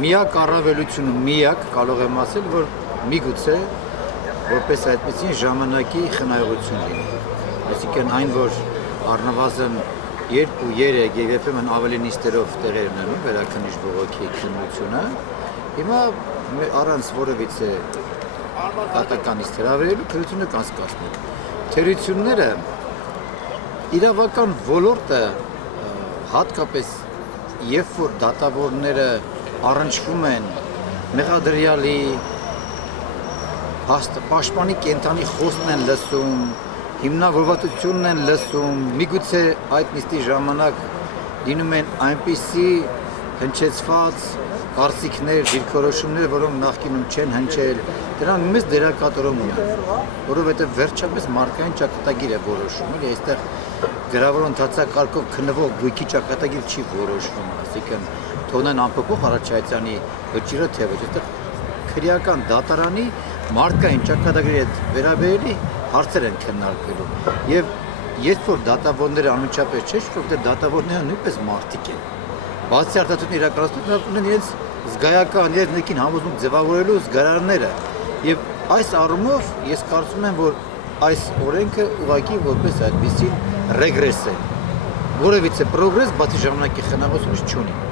միակ առավելությունը միակ կարող եմ ասել, որ միգուցե որպես այդպեսին ժամանակի խնայողություն լինի։ Այսինքն այն, որ առնվազն 2-3 եւ երբեմն ավելի նիստերով տեղեր ունենում վերաքննիչ բողոքի քննությունը, հիմա առանց որևիցե դատական նիստերավերելու քննությունը կանցկացնել։ Թերությունները իրավական ոլորտը հատկապես երբ որ դատավորները առնչվում են մեղադրյալի պաշտպանի կենթանի խոսքն են լսում, հիմնավորվածությունն են լսում, միգուցե այդ նիստի ժամանակ լինում են այնպիսի հնչեցված կարծիքներ, դիրքորոշումներ, որոնք նախկինում չեն հնչել, դրանք մեծ դերակատարում ունեն, որովհետև վերջապես մարդկային ճակատագիր է որոշում, էլի այստեղ գրավոր ընթացակարգով քննվող գույքի ճակատագիր չի որոշվում, այսինքն թողնեն անփոփոխ Արարչայցյանի վճիռը թե ոչ, այստեղ քրեական դատարանի մարդկային ճակատագրի հետ վերաբերելի հարցեր են քննարկվելու եւ երբ որ դատավորները անմիջապես չէ, որովհետեւ դատավորները նույնպես մարդիկ են։ Բացի արտադրություն իրականացնող ունեն իրենց զգայական եւ ներքին համոզմունք ձևավորելու զգարարները եւ այս առումով ես կարծում եմ, որ այս օրենքը ուղղակի որպես այդպեսին ռեգրես է։ Որևիցե պրոգրես բացի ժամանակի խնամությունից չունի։